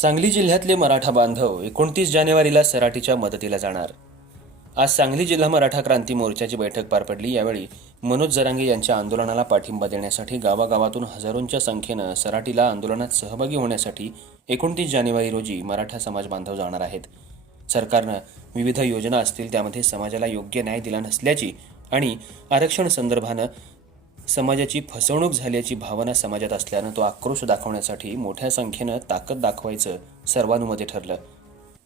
सांगली जिल्ह्यातले मराठा बांधव एकोणतीस जानेवारीला सराटीच्या मदतीला जाणार. आज सांगली जिल्हा मराठा क्रांती मोर्चाची बैठक पार पडली. यावेळी मनोज जरांगे यांच्या आंदोलनाला पाठिंबा देण्यासाठी गावागावातून हजारोंच्या संख्येनं सराटीला आंदोलनात सहभागी होण्यासाठी एकोणतीस जानेवारी रोजी मराठा समाज बांधव जाणार आहेत. सरकारनं विविध योजना असतील त्यामध्ये समाजाला योग्य न्याय दिला नसल्याची आणि आरक्षण संदर्भानं समाजाची फसवणूक झाल्याची भावना समाजात असल्यानं तो आक्रोश दाखवण्यासाठी मोठ्या संख्येनं ताकद दाखवायचं सर्वानुमते ठरलं.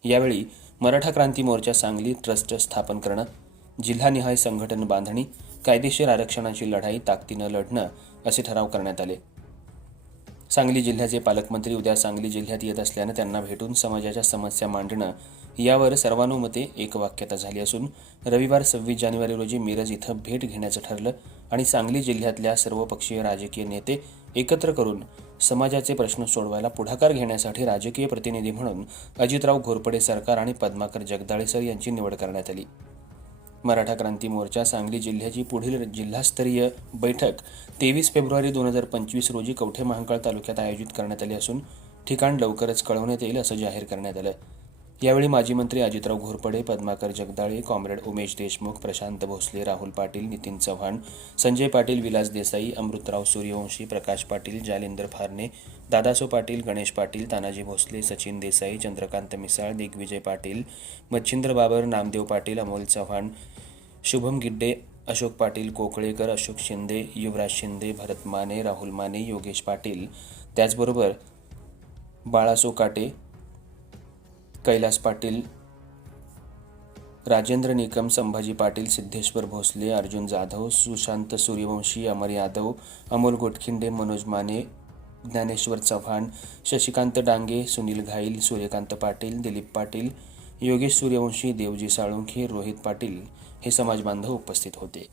यावेळी मराठा क्रांती मोर्चा सांगली ट्रस्ट स्थापन करणं जिल्हानिहाय संघटन बांधणी कायदेशीर आरक्षणाची लढाई ताकदीनं लढणं असे ठराव करण्यात आले. सांगली जिल्ह्याचे पालकमंत्री उद्या सांगली जिल्ह्यात येत असल्यानं त्यांना भेटून समाजाच्या समस्या मांडणं यावर सर्वानुमते एकवाक्यता झाली असून रविवार सव्वीस जानेवारी रोजी मिरज इथं भेट घेण्याचं ठरलं आणि सांगली जिल्ह्यातल्या सर्वपक्षीय राजकीय नेते एकत्र करून समाजाचे प्रश्न सोडवायला पुढाकार घेण्यासाठी राजकीय प्रतिनिधी म्हणून अजितराव घोरपडे सरकार आणि पद्माकर जगदाळे सर यांची निवड करण्यात आली. मराठा क्रांती मोर्चा सांगली जिल्ह्याची पुढील जिल्हास्तरीय बैठक तेवीस फेब्रुवारी दोन हजार पंचवीस रोजी कवठे महांकाळ तालुक्यात आयोजित करण्यात आली असून ठिकाण लवकरच कळवण्यात येईल असं जाहीर करण्यात आलं यावेळी माजी मंत्री अजितराव घोरपडे पद्माकर जगदाळे कॉम्रेड उमेश देशमुख प्रशांत भोसले राहुल पाटील नितीन चव्हाण संजय पाटील विलास देसाई अमृतराव सूर्यवंशी प्रकाश पाटील जालिंदर फारणे दादासो पाटील गणेश पाटील तानाजी भोसले सचिन देसाई चंद्रकांत मिसाळ दिग्विजय पाटील मच्छिंद्र बाबर नामदेव पाटील अमोल चव्हाण शुभम गिड्डे अशोक पाटील कोकळेकर अशोक शिंदे युवराज शिंदे भरत माने राहुल माने योगेश पाटील. त्याचबरोबर बाळासो काटे कैलास पाटील राजेंद्र निकम संभाजी पाटील सिद्धेश्वर भोसले अर्जुन जाधव सुशांत सूर्यवंशी अमर यादव अमोल गोटखिंडे मनोज माने ज्ञानेश्वर चव्हाण शशिकांत डांगे सुनील घाईल सूर्यकांत पाटील दिलीप पाटील योगेश सूर्यवंशी देवजी साळुंखे रोहित पाटील हे समाजबांधव उपस्थित होते.